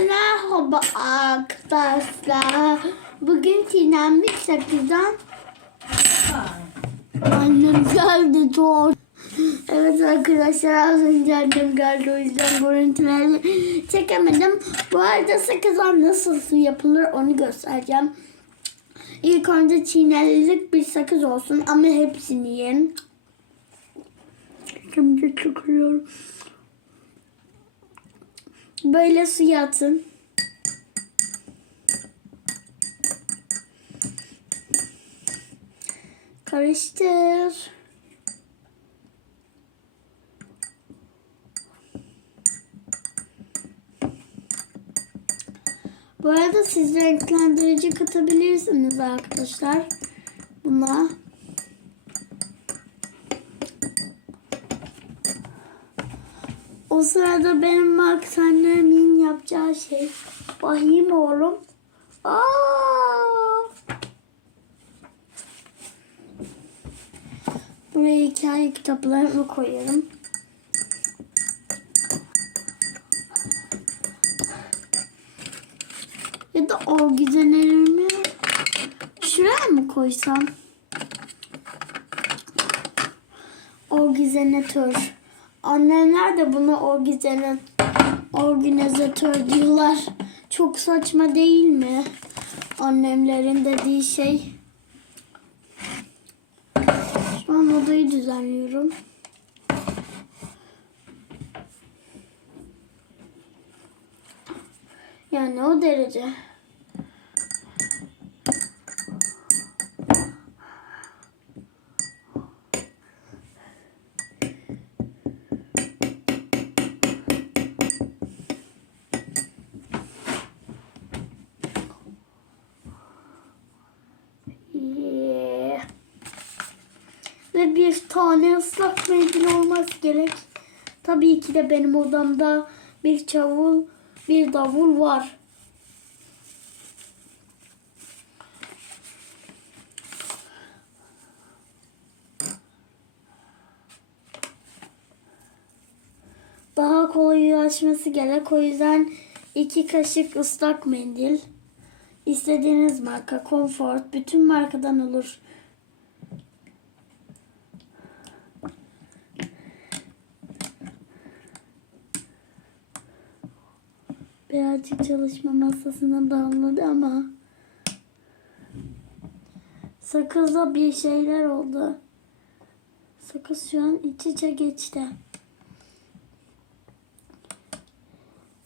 Merhaba arkadaşlar. Bugün Sinem bir sakızdan annem geldi çok. Evet arkadaşlar az önce annem geldi o yüzden görüntüleri çekemedim. Bu arada sakızdan nasıl su yapılır onu göstereceğim. İlk önce çiğnelilik bir sakız olsun ama hepsini yiyin. Şimdi çıkıyorum. Böyle suya atın. Karıştır. Bu arada siz renklendirici katabilirsiniz arkadaşlar. Buna. O sırada benim Max annemin yapacağı şey. Bakayım oğlum. Aa! Buraya hikaye kitaplarımı koyarım. Ya da orgizenelerimi şuraya mı koysam? Organizatör. Annemler de buna organizatör, organizatör diyorlar. Çok saçma değil mi? Annemlerin dediği şey. Şu an odayı düzenliyorum. Yani o derece. Tane ıslak mendil olması gerek. Tabii ki de benim odamda bir çavul, bir davul var. Daha kolay açması gerek. O yüzden iki kaşık ıslak mendil. İstediğiniz marka, Comfort, bütün markadan olur. Birazcık çalışma masasına damladı ama sakızda bir şeyler oldu. Sakız şu an iç içe geçti.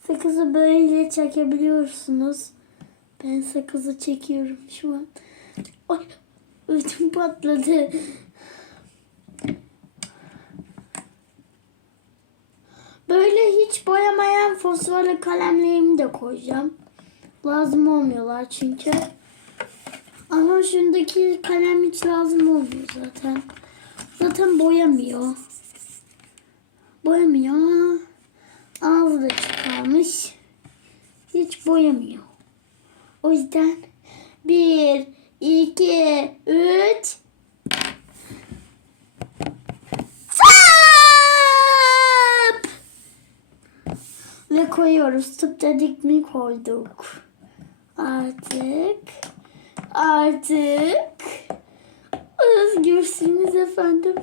Sakızı böyle çekebiliyorsunuz. Ben sakızı çekiyorum şu an. Ay ödüm patladı. Böyle hiç boyamayan fosforlu kalemlerimi de koyacağım. Lazım olmuyorlar çünkü. Ama şundaki kalem hiç lazım olmuyor zaten. Zaten boyamıyor. Boyamıyor. Ağzı da çıkarmış. Hiç boyamıyor. O yüzden bir, iki, üç. Koyuyoruz. Tıp dedik mi koyduk. Artık, artık özgürsünüz efendim.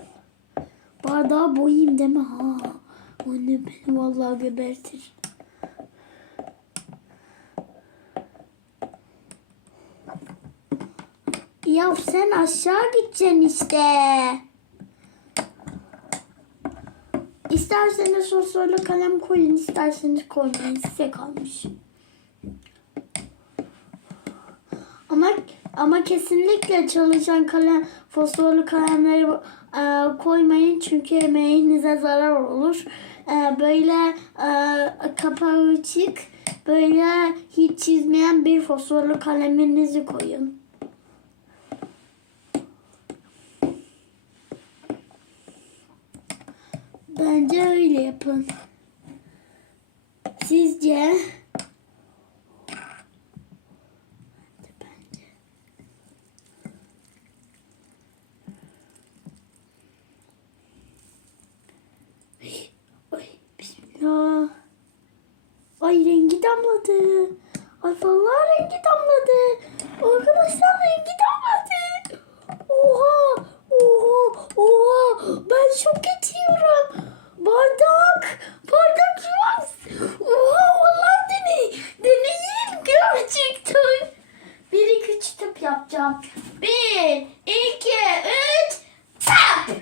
Bardağı boyayım deme ha. Anne beni vallahi gebertir. Ya sen aşağı gideceksin işte. İsterseniz fosforlu kalem koyun, isterseniz koymayın. Size kalmış. Ama ama kesinlikle çalışan kalem, fosforlu kalemleri e, koymayın çünkü emeğinize zarar olur. E, böyle e, kapağı açık, böyle hiç çizmeyen bir fosforlu kaleminizi koyun. Bence öyle yapın. Sizce? Bismillah. Ay rengi damladı. Ay vallahi rengi damladı. Arkadaşlar rengi damladı. Oha! Oha! Oha! Ben şok geçiyorum. Bardak! Bardak yok. Oha! Vallahi deney. Deneyim gerçekten. Bir iki üç tıp yapacağım. Bir, iki, üç, tap!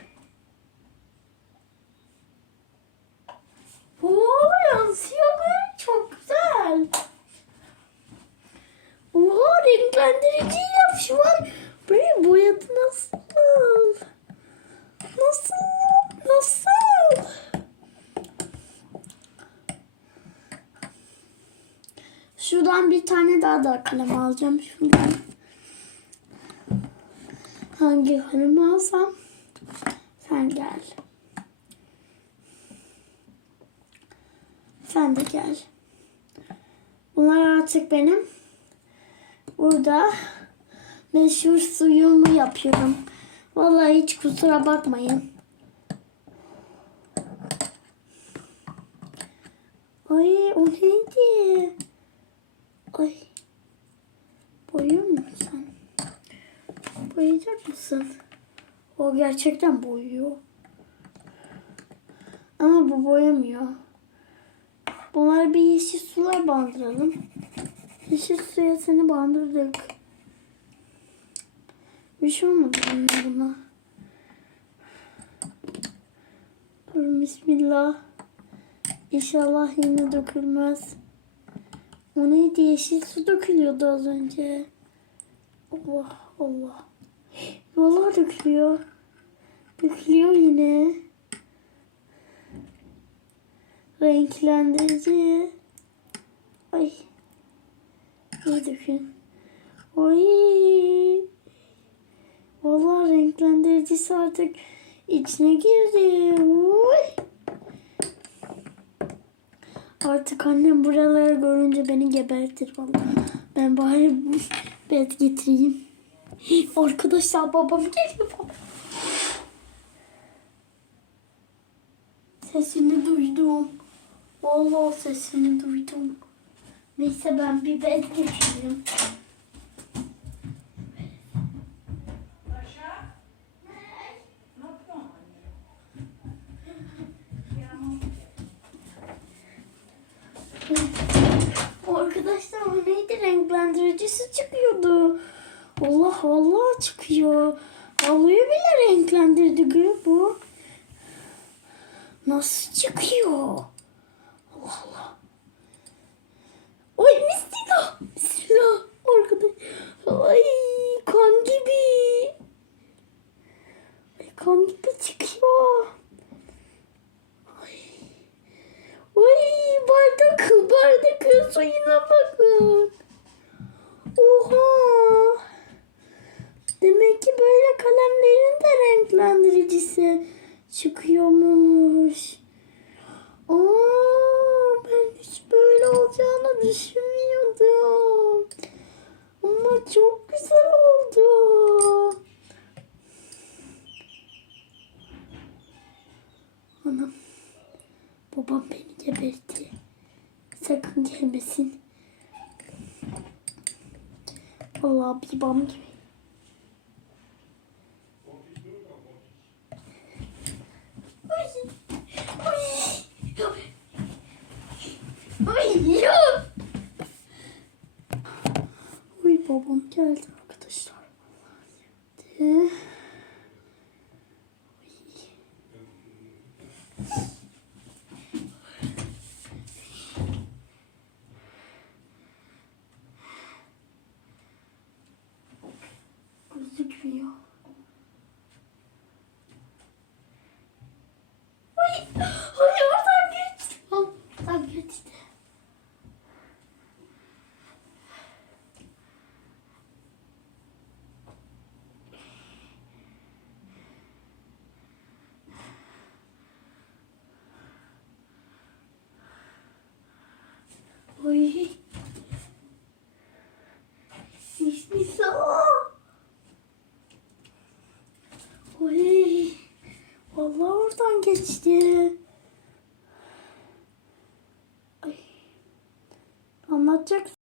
Oo, yansıyor be. Çok güzel. Oha renklendirici yap şu an. Burayı boyadı nasıl? Nasıl? Nasıl? Şuradan bir tane daha da kalem alacağım. Şuradan. Hangi kalemi alsam? Sen gel. Sen de gel. Bunlar artık benim. Burada meşhur suyumu yapıyorum. Vallahi hiç kusura bakmayın. Ay o neydi? Ay. Boyuyor musun sen? Boyayacak mısın? O gerçekten boyuyor. Ama bu boyamıyor. Bunları bir yeşil sular bandıralım. Yeşil suya seni bandırdık. Bir şey olmadı buna. Dur bismillah. İnşallah yine dökülmez. O neydi? Yeşil su dökülüyordu az önce. Allah Allah. Vallahi dökülüyor. Dökülüyor yine. Renklendirici. Ay. İyi düşün. Ay. Vallahi renklendiricisi artık içine girdi. Oy. Artık annem buraları görünce beni gebertir vallahi. Ben bari bet getireyim. Arkadaşlar babam geliyor. Sesini duydum. Vallahi sesini duydum. Neyse ben bir bez getireyim. Arkadaşlar o neydi renklendiricisi çıkıyordu. Allah vallahi çıkıyor. Vallahi bile renklendirdi bu. Nasıl çıkıyor? Allah Allah. Oy bismillah. Bismillah. Arkadaş. Ay kan gibi. Ay, kan gibi çıkıyor. Ay. Ay bardak. Bardak suyuna bakın. Oha. Demek ki böyle kalemlerin de renklendiricisi çıkıyormuş. Aa, ben hiç böyle olacağını düşünmüyordum. Ama çok güzel oldu. Anam. Babam beni gebertti. Sakın gelmesin. Vallahi babam gibi. Mm-hmm. Oy. Bismillah.